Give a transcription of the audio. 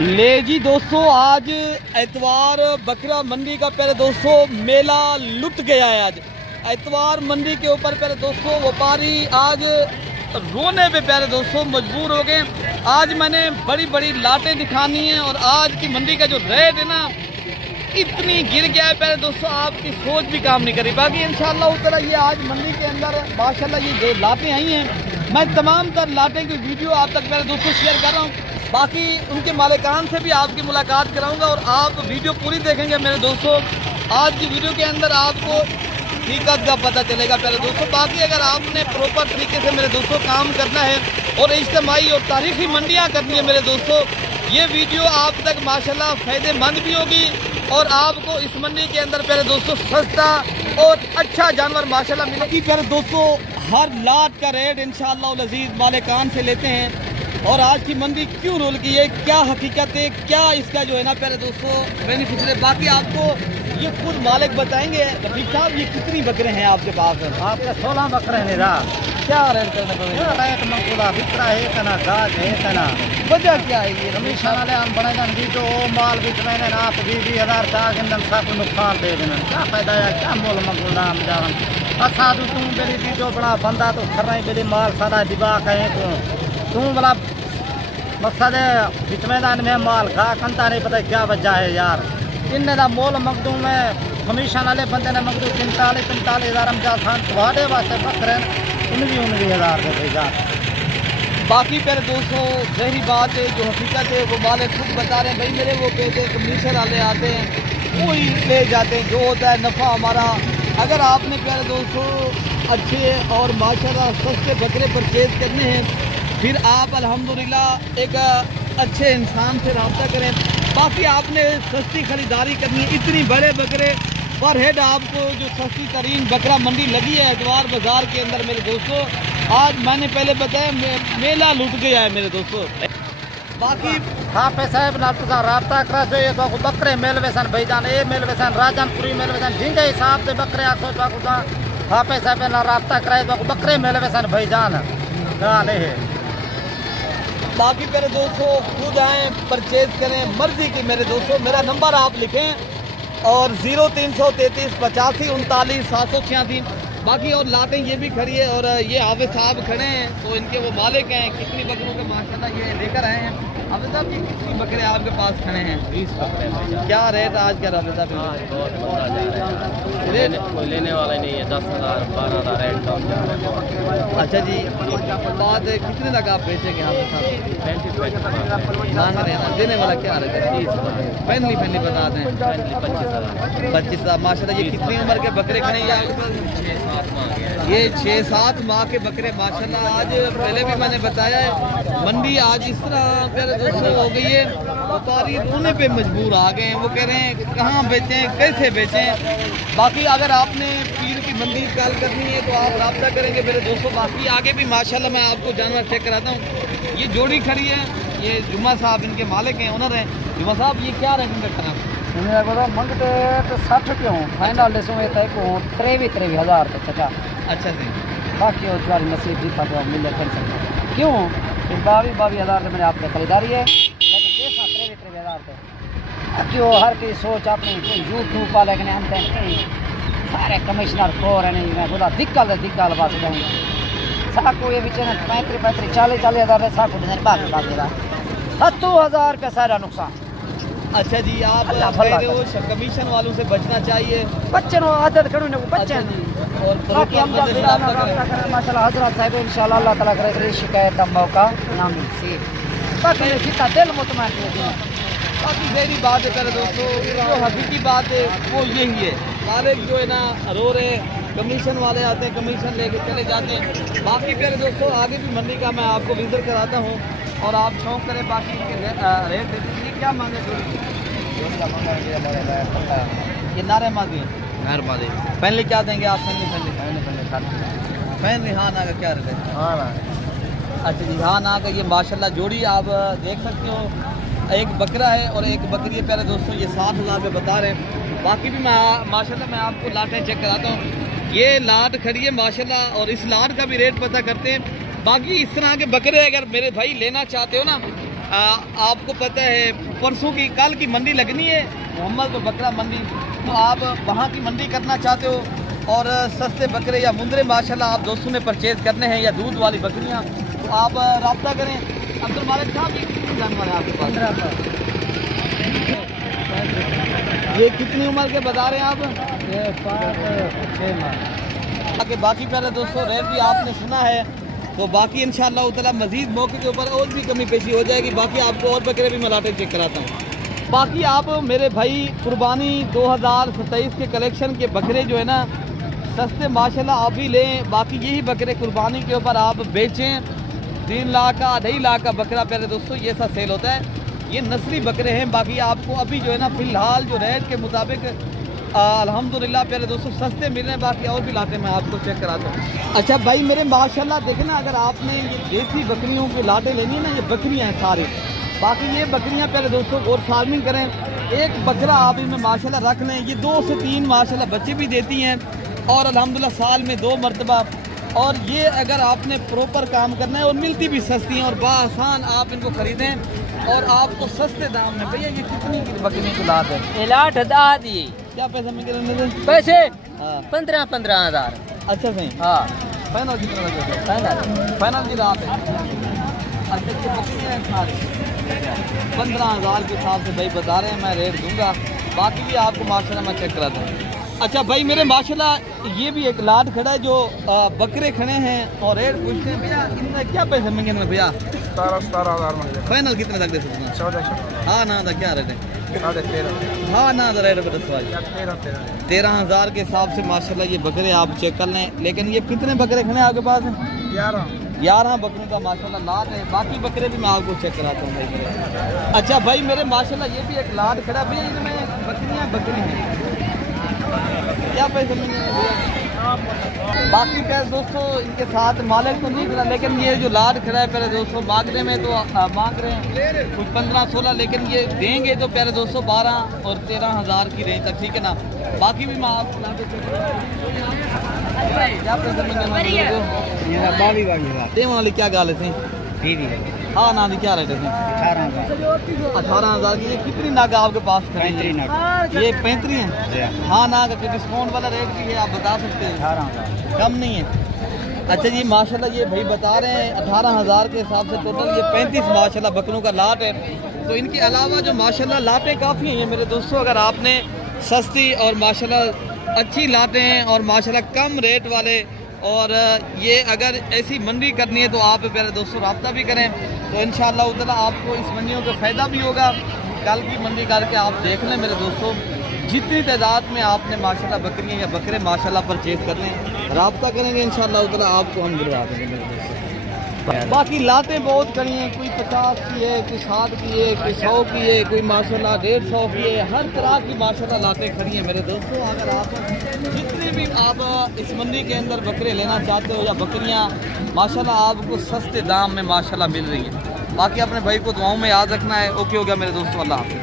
ले जी दोस्तों, आज एतवार बकरा मंडी का पहले दोस्तों मेला लुट गया है। आज एतवार मंडी के ऊपर पहले दोस्तों व्यापारी आज रोने पे पहले दोस्तों मजबूर हो गए। आज मैंने बड़ी बड़ी लाटें दिखानी है और आज की मंडी का जो रेट है ना इतनी गिर गया है पहले दोस्तों, आपकी सोच भी काम नहीं करी। बाकी इंशाल्लाह उस तरह ये आज मंडी के अंदर माशाल्लाह ये जो लाटें आई हैं, मैं तमाम तर लाटें की वीडियो आप तक मेरे दोस्तों शेयर कर रहा हूँ। बाकी उनके मालिकान से भी आपकी मुलाकात कराऊंगा और आप वीडियो पूरी देखेंगे मेरे दोस्तों। आज की वीडियो के अंदर आपको हकीकत का पता चलेगा पहले दोस्तों। बाकी अगर आपने प्रॉपर तरीके से मेरे दोस्तों काम करना है और इज्तिमाई और तारीखी मंडियाँ करनी है मेरे दोस्तों, ये वीडियो आप तक माशाल्लाह फ़ायदेमंद भी होगी और आपको इस मंडी के अंदर पहले दोस्तों सस्ता और अच्छा जानवर माशाल्लाह मिलेगी। पहले दोस्तों हर लाट का रेट इंशाअल्लाह अज़ीज़ मालिकान से लेते हैं और आज की मंडी क्यों रोल की है, क्या हकीकत है, क्या इसका जो है ना पहले दोस्तों बेनिफिट है, बाकी आपको ये खुद मालिक बताएंगे। रफीक साहब ये कितनी बकरे हैं आपके पास? आपके 16 बकरे हैं रा। क्या रेट करने पड़ेगा? रेट मंगूला बिकरा है तना गाज है तना। वजह क्या है ये? हमेशा वाले हम बनेगा जो माल बिक रहे हैं आप 20,000 का सब नुकसान दे देना, क्या फायदा है, क्या मोल मंगूला हम जान साधु तू मेरी वीडियो बड़ा बंदा तो कर रही मेरी माल सारा दिबा कहे तू बड़ा मकसद है बीच मैदान में माल खा कंता नहीं पता क्या वजह है यार। इन्ने का मोल मंगदू मैं कमीशन वाले बंदे ने मंगदू 45,000 हम जा वादे वास्ते बकरे 19,000 रुपये जा। बाकी फिर दोस्तों सही बात है, जो हकीकत है वो मालिक खुद बता रहे हैं। भाई मेरे वो कहते हैं कमीशन वाले आते हैं वो ही ले जाते हैं, जो होता है नफ़ा हमारा। अगर आपने प्यारे दोस्तों अच्छे और माशाल्लाह सस्ते बकरे परचेज करने हैं फिर आप अल्हम्दुलिल्लाह एक अच्छे इंसान से रब्ता करें। बाकी आपने सस्ती ख़रीदारी करनी है, इतनी बड़े बकरे पर हेड आपको जो सस्ती तरीन बकरा मंडी लगी है एतवार बाज़ार के अंदर मेरे दोस्तों, आज मैंने पहले बताया मेला लुट गया है मेरे दोस्तों। बाकी हाँ पे साहब ना रब्ता करा से तो बकरे मेलवेसन भाईजान ये मेलवेसन राजनपुरी मेलवेसन झींगे हिसाब से बकरे आखो हाँ पे साहब ना रब्ता कराए तो बकरे मेलवेसन भाईजान गाले है। बाकी मेरे दोस्तों खुद आएँ परचेज करें मर्जी की मेरे दोस्तों। मेरा नंबर आप लिखें और 0333 85 39 786। बाकी और लाटें ये भी खड़ी है और ये हाफिज साहब खड़े हैं तो इनके वो मालिक हैं। कितनी बकरों के माशाल्लाह ये लेकर आए हैं। हाफिज साहब ये कितनी बकरे आपके पास खड़े हैं? 20 बकरे। क्या रेट आज क्या हाफिज साहब? कोई लेने वाला नहीं है, 10,000 12,000 रेट। अच्छा जी, बाद कितने तक आप बेचेंगे हाफिज साहब? 35 मांग रहे हैं, देने वाला क्या रेट है? 30 फैनली बता दें। 25,000 25,000 माशाल्लाह। ये कितनी उम्र के बकरे खड़े हैं? 6-7 माह के। ये 6-7 माह के बकरे माशाल्लाह। आज पहले भी मैंने बताया है मंडी आज इस तरह फिर दोस्तों हो गई है, व्यापारी रोने पे मजबूर आ गए हैं। वो कह रहे हैं कहाँ बेचें, कैसे बेचें। बाकी अगर आपने पीर की मंडी कॉल करनी है तो आप रब्ता करेंगे मेरे दोस्तों। बाकी आगे भी माशाल्लाह मैं आपको जानवर चेक कराता हूँ। ये जोड़ी खड़ी है, ये जुम्मा साहब इनके मालिक हैं, ओनर हैं। जुम्मा साहब ये क्या रेटिंग करते हैं? मंगते तो 60 क्यों फाइनल देशों में तय को 23,000 तक चचा। अच्छा जी, बाकी और तुम्हारी नसीब जीता तो मिले कर सकते क्यों फिर 22,000 मैंने आपने खरीदारी है 23,000 क्यों हर की सोच अपनी झूठ धूप वाले के अंत सारे कमिश्नर को रहे नहीं। मैं बोला दिक्कत बात कहूँगा साको ये बेचे 35 40,000 साको बाकी 70,000 रुपया सारा नुकसान। अच्छा जी, आप कह रहे हो कमीशन वालों से बचना चाहिए। बच्चन आदत करो ना बच्चन और बाकी हम माशाल्लाह हजरत साहब इंशाल्लाह अल्लाह ताला करे शिकायत का मौका ना मिले। बाकी कितना दिल मुतमईन है। बाकी सही बात है करे दोस्तों, जो हकीकी बात है वो यही है। मालिक जो है ना रो रहे, कमीशन वाले आते हैं कमीशन लेके चले जाते हैं। बाकी फिर दोस्तों आगे भी मंडी का मैं आपको विजिट कराता हूँ और आप शौक करें। बाकी इनके रेट दे दीजिए, क्या मांगे? ये नारे मांगे पहले क्या देंगे आप? पहले हाँ ना का क्या रेट है? अच्छा जी, हाँ ना का ये माशाल्लाह जोड़ी आप देख सकते हो। एक बकरा है और एक बकरी है प्यारे दोस्तों। ये 60,000 रुपये बता रहे हैं। बाकी भी मैं माशाल्लाह मैं आपको लाटें चेक कराता हूँ। ये लाट खड़ी है माशाल्लाह और इस लाट का भी रेट पता करते हैं। बाकी इस तरह के बकरे अगर मेरे भाई लेना चाहते हो ना आपको पता है परसों की कल की मंडी लगनी है मोहम्मद बकरा मंडी, तो आप वहाँ की मंडी करना चाहते हो और सस्ते बकरे या मुंदरे माशाल्लाह आप दोस्तों ने परचेज़ करने हैं या दूध वाली बकरियाँ, तो आप रब्ता करें। अब्दुल मालिक साहब ये कितने जानवर है आपके पास? 15। ये कितनी उम्र के बता रहे हैं आप? ये 5-6 माह। के बाकी पहले दोस्तों रेट भी आपने सुना है, तो बाकी इंशाअल्लाह ताला मज़ीद मौके के ऊपर और भी कमी पेशी हो जाएगी। बाकी आपको और बकरे भी मलाटे चेक कराता हूँ। बाकी आप मेरे भाई कुर्बानी 2027 के कलेक्शन के बकरे जो है ना सस्ते माशाल्लाह आप भी लें। बाकी यही बकरे कुर्बानी के ऊपर आप बेचें। 3 लाख का 2.5 लाख का बकरा प्यारे दोस्तों ये सा सेल होता है। ये नस्ली बकरे हैं। बाकी आपको अभी जो है ना फ़िलहाल जो रेट के मुताबिक अल्हम्दुलिल्लाह प्यारे दोस्तों सस्ते मिल रहे हैं। बाकी और भी लाटे मैं आपको चेक कराता हूँ। अच्छा भाई मेरे माशाल्लाह देखें ना, अगर आपने ये देसी बकरियों के लाटे लेनी है ना, ये बकरियाँ हैं सारी। बाकी ये बकरियाँ प्यारे दोस्तों और फार्मिंग करें, एक बकरा आप इनमें माशाल्लाह रख लें, ये 2 से 3 माशाल्लाह बच्चे भी देती हैं और अल्हम्दुलिल्लाह साल में 2 मरतबा। और ये अगर आपने प्रॉपर काम करना है और मिलती भी सस्ती हैं और बाआसान आप इनको ख़रीदें और आपको सस्ते दाम में। भैया ये कितनी की बकरी की लाट है? लाट दा दिए क्या पैसे में गिरने पैसे हाँ 15-15 हज़ार। अच्छा सही हाँ फाइनल कितना लगे? फाइनल फाइनल की रात है। अच्छा ये बकरियाँ हैं सारी 15,000 के हिसाब से भाई बता रहे हैं, मैं रेट दूंगा। बाकी भी आपको माशाल्लाह मैं चेक कराता हूँ। अच्छा भाई मेरे माशाल्लाह ये भी एक लाट खड़ा है जो बकरे खड़े हैं और रेट पूछते हैं। भैया इनमें क्या पैसे मंगे ना भैया? 17,000 मांगे। फाइनल कितने तक दे सकते हैं? 14। हाँ ना था क्या रेट है? 13.5। हाँ ना था रेट बता 13,000 के हिसाब से माशाल्लाह ये बकरे आप चेक कर लें। लेकिन ये कितने बकरे खड़े हैं आपके पास? 11 बकरों का माशाल्लाह लाट है। बाकी बकरे भी मैं आपको चेक कराता हूँ भाई। अच्छा भाई मेरे माशाल्लाह ये भी एक लाट खड़ा है। भैया इनमें बकरी हैं, क्या पैसे मिलेंगे? बाकी पैसे दोस्तों इनके साथ मालिक तो नहीं खड़ा, लेकिन ये जो लाट खड़ा है प्यारे दोस्तों मांगने में तो मांग रहे हैं कुछ 15-16, लेकिन ये देंगे तो प्यारे दोस्तों 12 और 13,000 की रेंज तक, ठीक है ना। बाकी भी मैं आपको ला के क्या पैसे मिलेंगे? दे वाली क्या गाल है? हाँ ना क्या रेट है? 18,000 की। ये कितनी नागा आपके पास खड़ी है? ये 35 है। हाँ नागा का डिस्काउंट वाला रेट भी है, आप बता सकते हैं? 18,000 कम नहीं है। अच्छा जी माशाल्लाह ये भाई बता रहे हैं 18,000 के हिसाब से टोटल ये 35 माशाल्लाह बकरों का लाट है। तो इनके अलावा जो माशाल्लाह लाटें काफ़ी हैं मेरे दोस्तों। अगर आपने सस्ती और माशाल्लाह अच्छी लाटें हैं और माशाल्लाह कम रेट वाले और ये अगर ऐसी मंडी करनी है तो आप प्यारे दोस्तों रब्ता भी करें, तो इंशाअल्लाह ताला आपको इस मंडियों का फ़ायदा भी होगा। कल की मंडी करके आप देख लें मेरे दोस्तों, जितनी तादाद में आपने माशाल्लाह बकरियाँ या बकरे माशाल्लाह परचेज़ कर लें, रब्ता करेंगे इंशाअल्लाह ताला आपको हम दिलवा देंगे मेरे दोस्तों। बाकी लातें बहुत करी हैं, कोई 50 की है, कोई 7 की है, कोई 100 की है, कोई माशाल्लाह 150 की है, हर तरह की माशाल्लाह लातें खड़ी हैं मेरे दोस्तों। अगर आप जितने भी आप इस मंडी के अंदर बकरे लेना चाहते हो या बकरियां माशाल्लाह आपको सस्ते दाम में माशाल्लाह मिल रही हैं। बाकी अपने भाई को दुआओं में याद रखना है। ओके हो गया मेरे दोस्तों, अल्लाह हाफ़िज़।